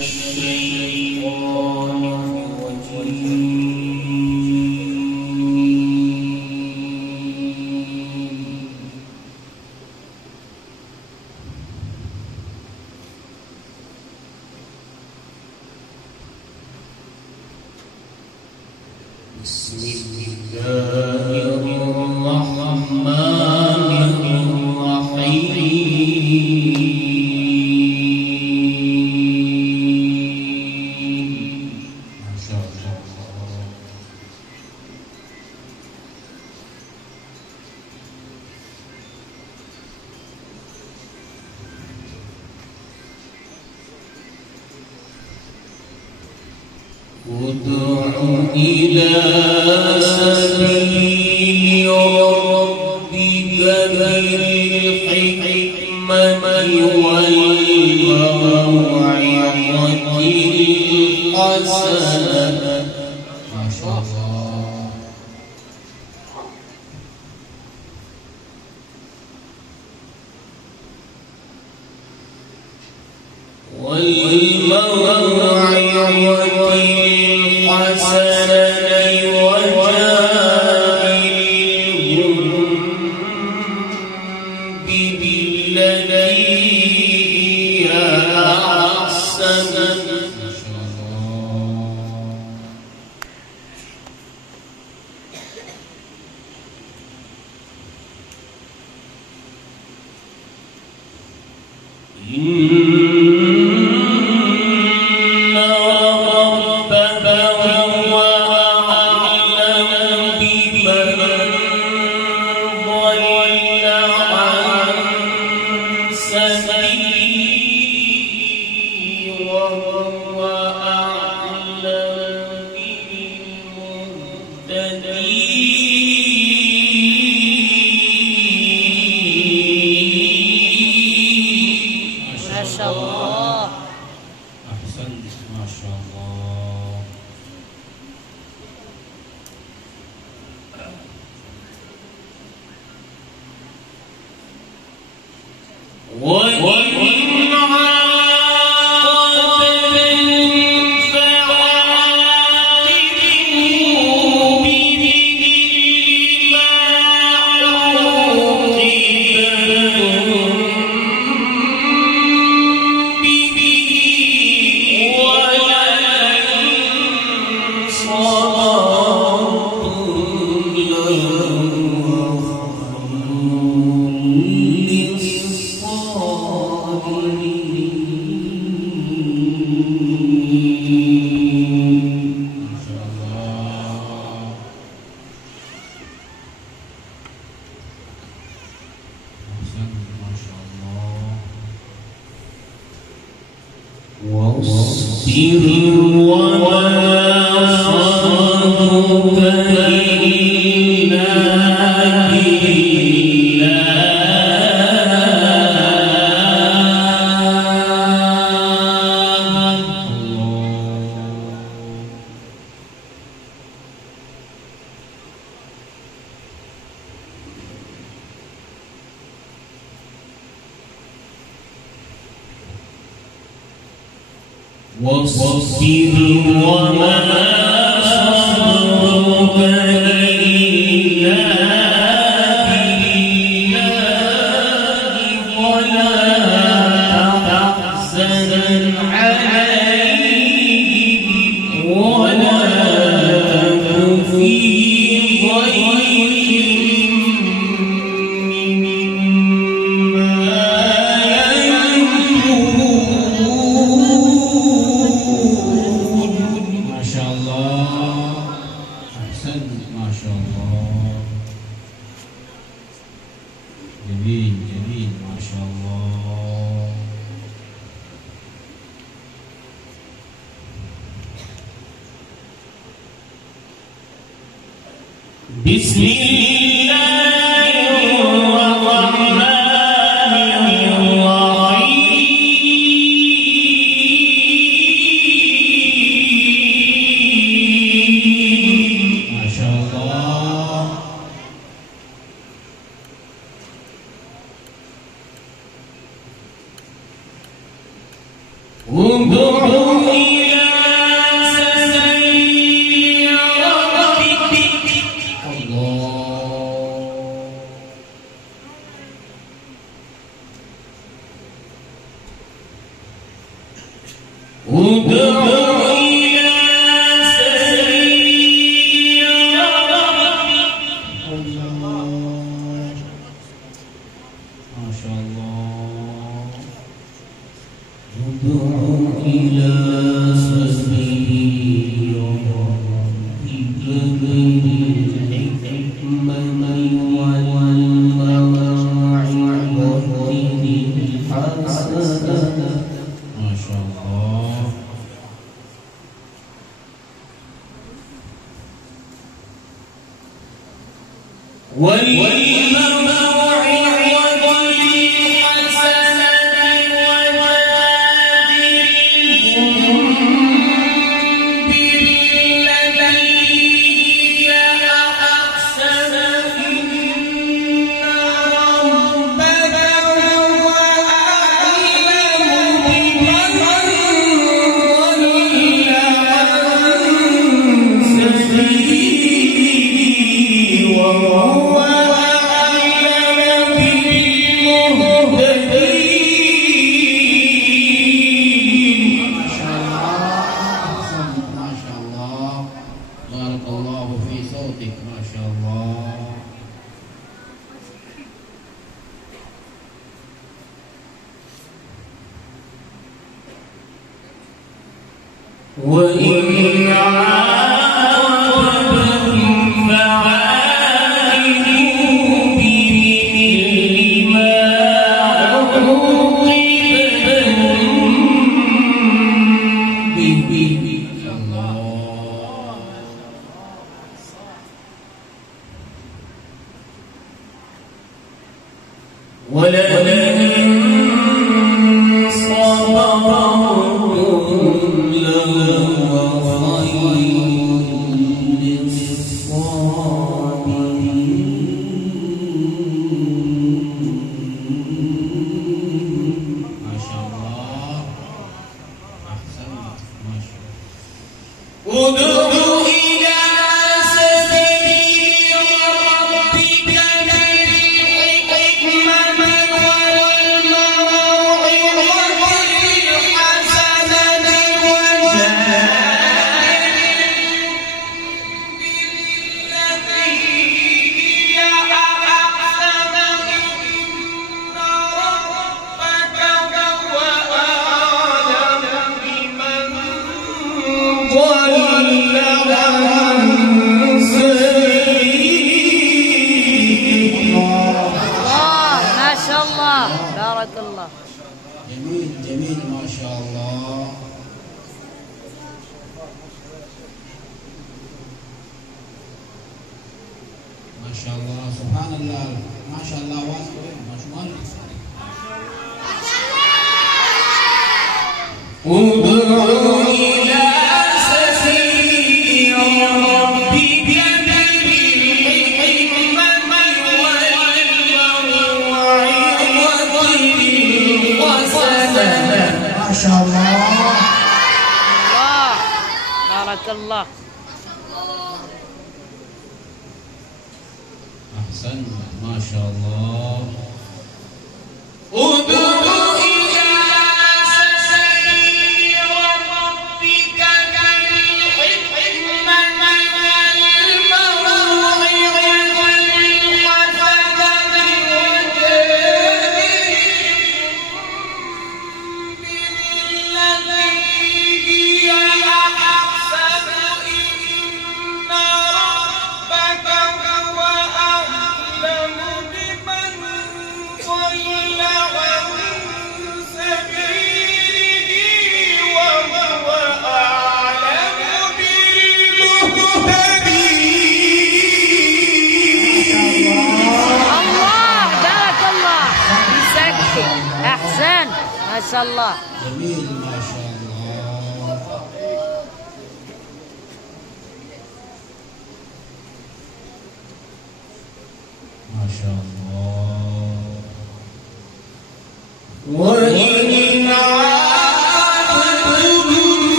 الشيطان الرجيم. بسم الله الرحمن الرحيم. ما شاء الله. ادع إلى سبيل ربك بالحكمة والموعظة الحسنة. ما شاء الله. والموعظة الحسنة وجادلهم بالتي هي أحسن. ما شاء الله. أحسنت. ما شاء الله. واصبر وما صبرك إلا بالله. واصبر وما صبرك إلا بالله ولا تحزن عليهم ولا تك في ضيق مما يمكرون. ما شاء الله. أحسنت. ما شاء الله. جميل جميل. ما شاء الله. بسم الله الرحمن الرحيم. ما شاء الله. ادعوا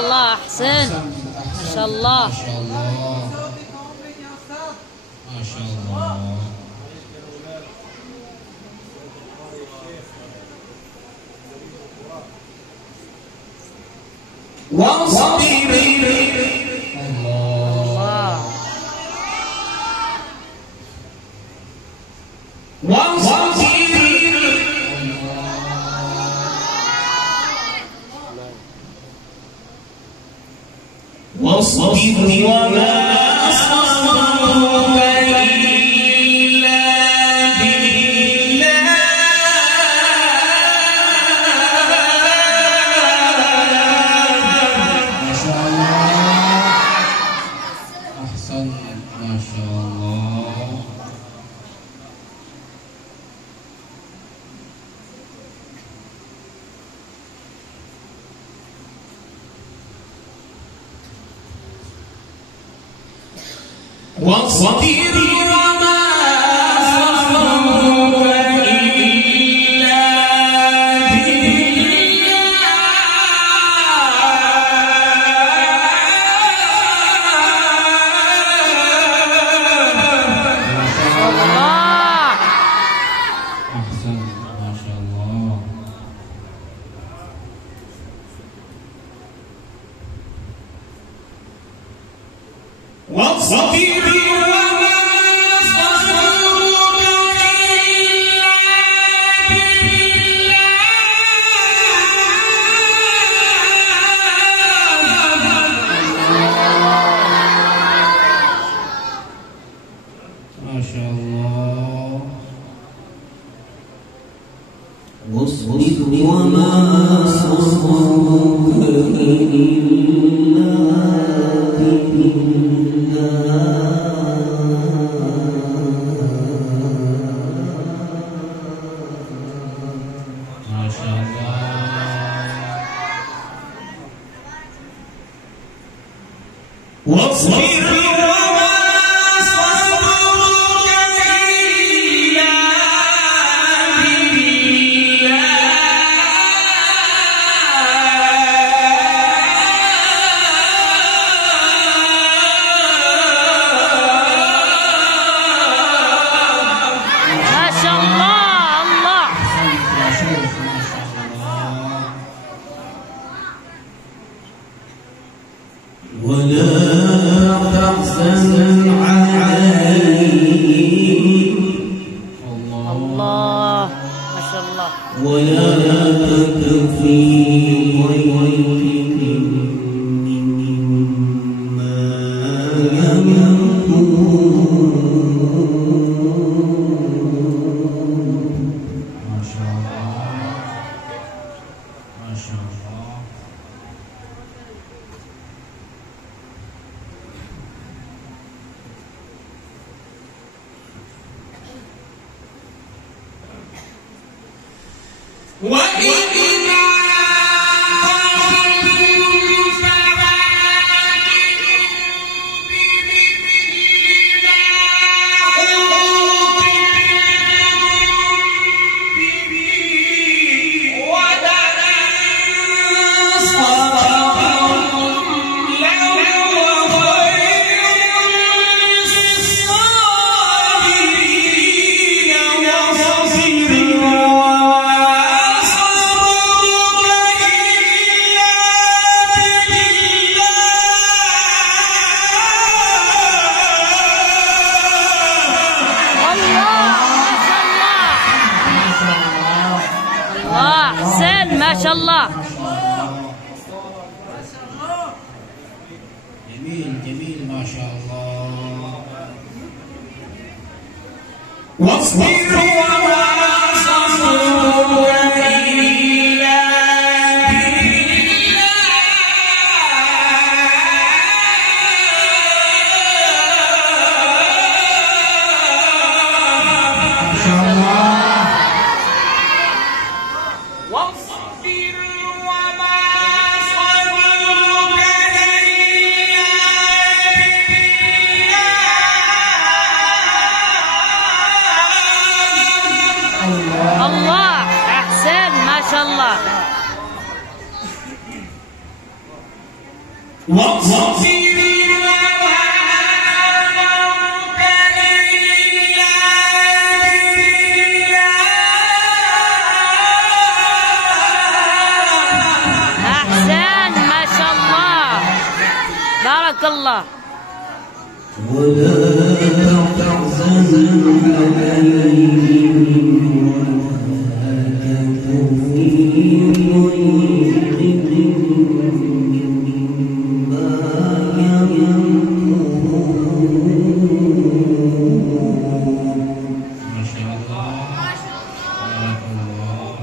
الله أحسن ما شاء الله ما شاء الله ما شاء الله واصبر الله واصبر وما صبرك إلا بالله ما شاء الله أحسن ما شاء الله واصبر وما صبرك إلا الله أحسن ما شاء الله واصبر وما صبرك إلا بالله ما شاء الله واصبر وما صبرك إلا ما شاء الله واصبر وما صبرك إلا ما شاء الله الله ولا تحزن عليهم الله ما شاء الله ولا تك في ضيق مما يمكرون ما شاء الله ما شاء الله وإذا ما شاء الله جميل جميل ما شاء الله واصبر وما صبرك إلا بالله ما شاء الله واصبر وما صبرك إلا بالله واصبر أحسن ما شاء الله بارك الله ولا تحزن عليهم ولا تك في ضيق مما يمكرون. ما شاء الله بارك الله.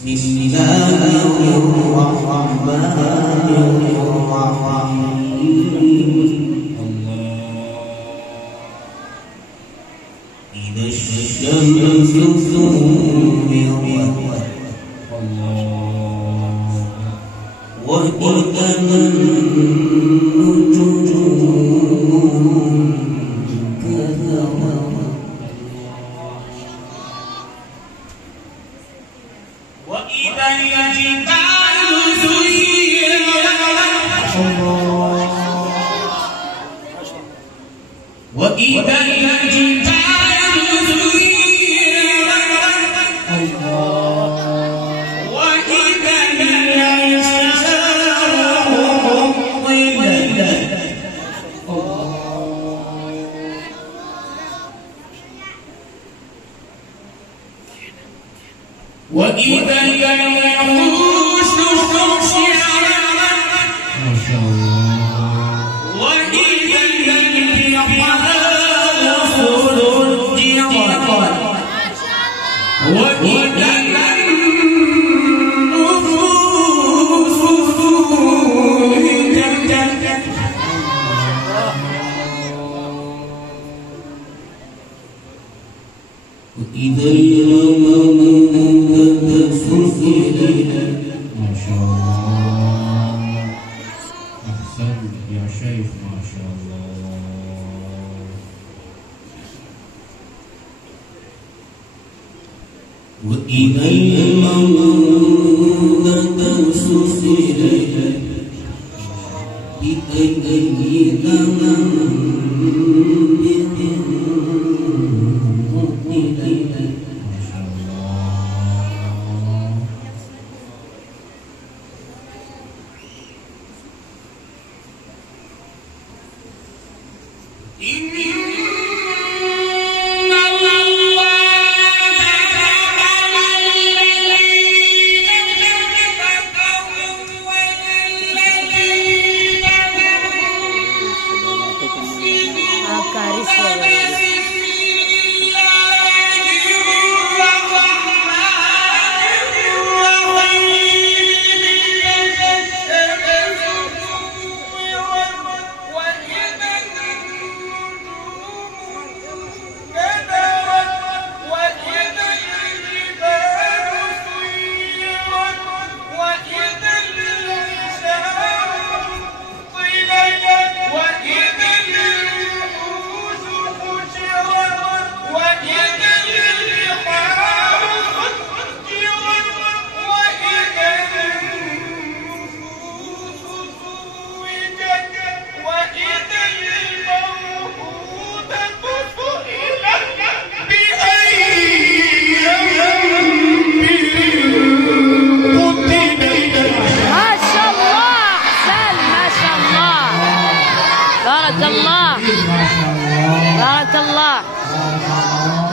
بسم الله الرحمن الرحيم. إذا الشمس كورت وإذا النجوم كثرت وإذا الجبال سيرت وإذا الجبال سيرت وإذا العشار عطلت وإذا الوحوش حشرت ما شاء الله. وإذا البحار سجرت وإذا النفوس زوجت وإذا الموءودة سئلت. ما شاء الله. أحسنت يا شيخ ما شاء الله. وإذا الموءودة سئلت بأي ذنب قتلت. ما شاء الله. إن الله كتب الذين كفروا والذين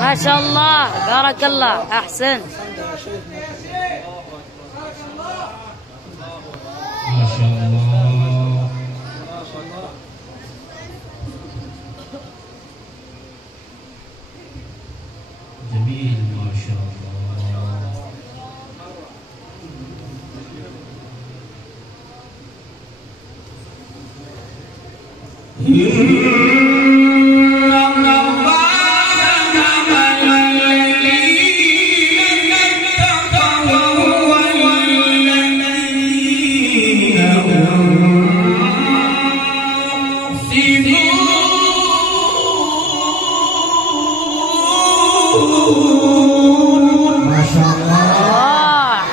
ما شاء الله بارك الله أحسن. ما شاء الله. جميل ما شاء الله. ما شاء الله.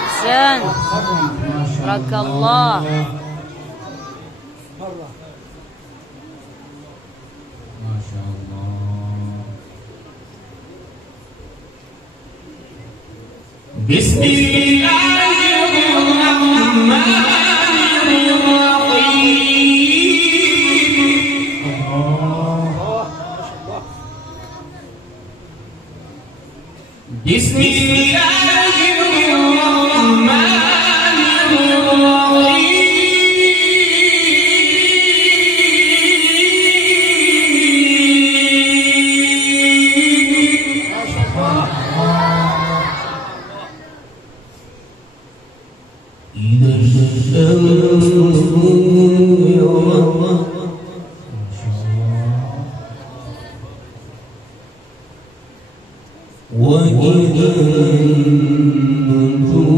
أحسن بارك الله. ما شاء الله. بسم الله الرحمن الرحيم. بسم الله الرحمن الرحيم. إذا الشمس كورت. وإذا النجوم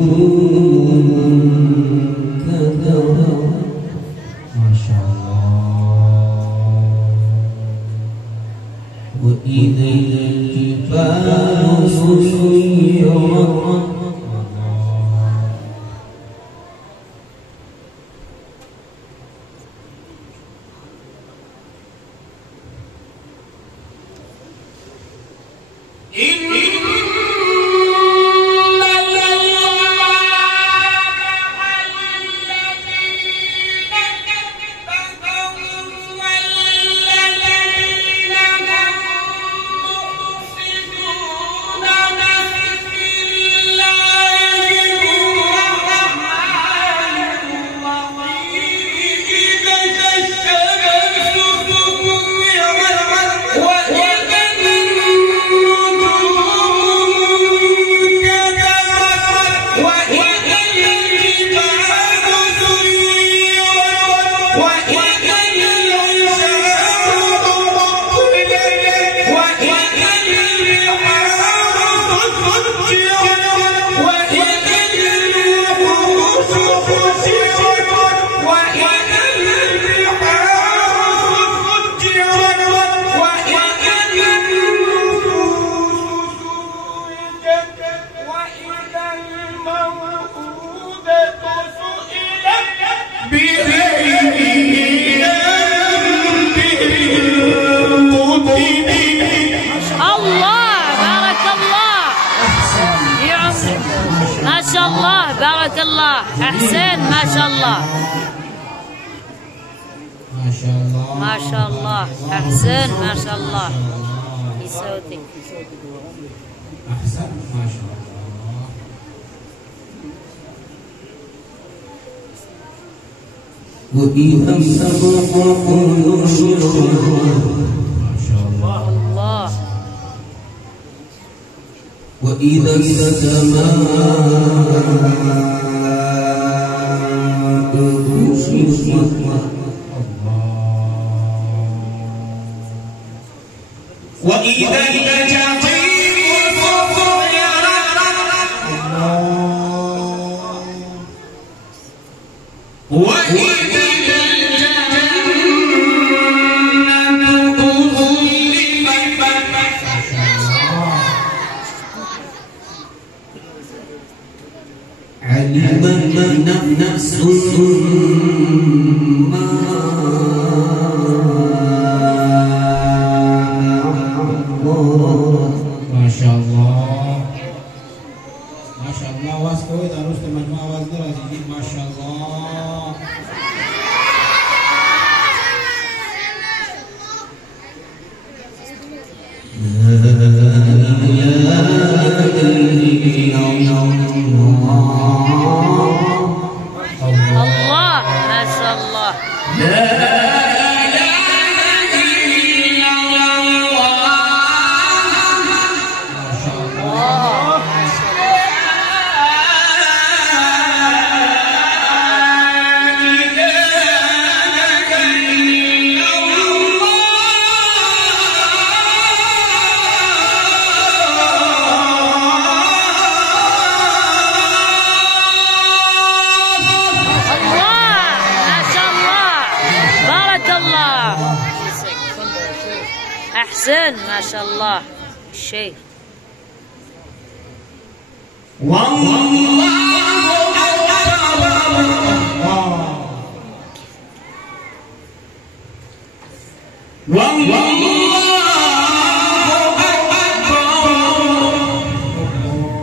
انكدرت. ما شاء الله. وإذا الجبال سيرت. بارك الله أحسن ما شاء الله. ما شاء الله. ما شاء الله أحسن ما شاء الله. في صوتك أحسن ما شاء الله. وإذا السماء كشطت. ما شاء الله. الله. وإذا السماء كشطت. وإذا الجحيم سعرت. وإذا الجنة أزلفت. علمت نفس ما أحسن ما شاء الله الشيخ. والله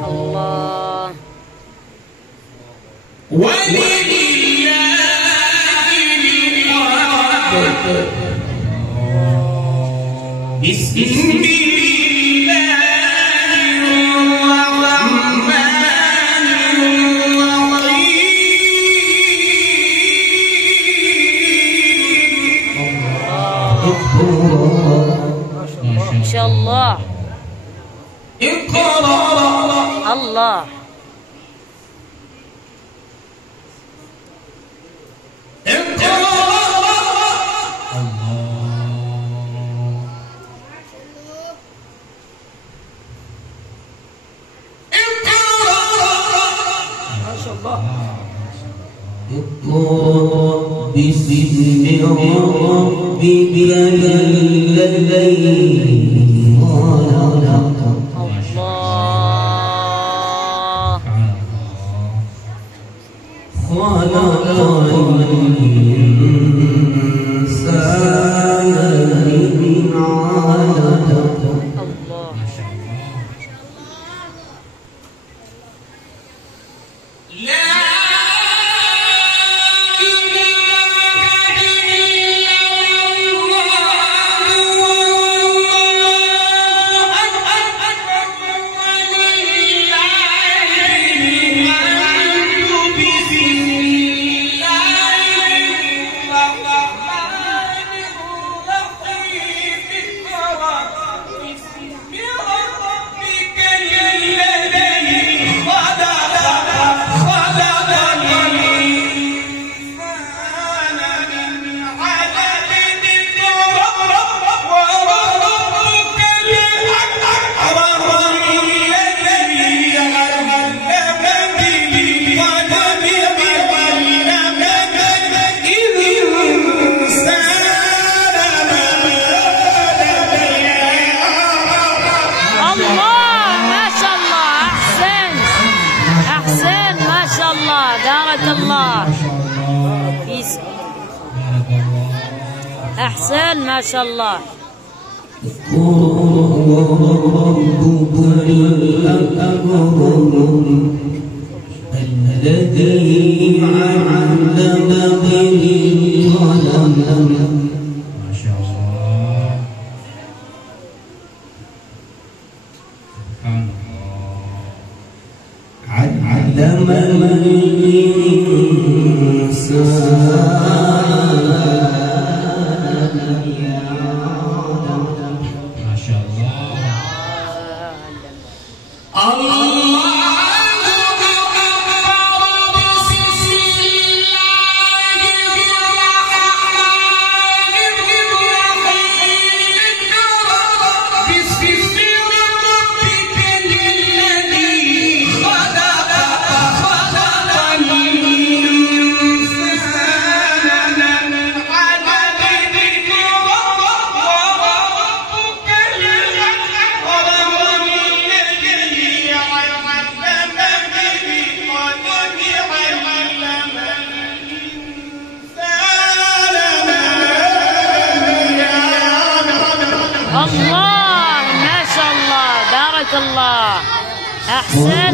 الله بسم الله الرحمن الرحيم. إن شاء الله. اقرأ الله بسم ربك الذي خلق الإنسان من علق. أحسن ما شاء الله. ربك الأكرم الذي علم بالقلم. ما شاء الله. علم الإنسان الله ما شاء الله بارك الله. أحسن.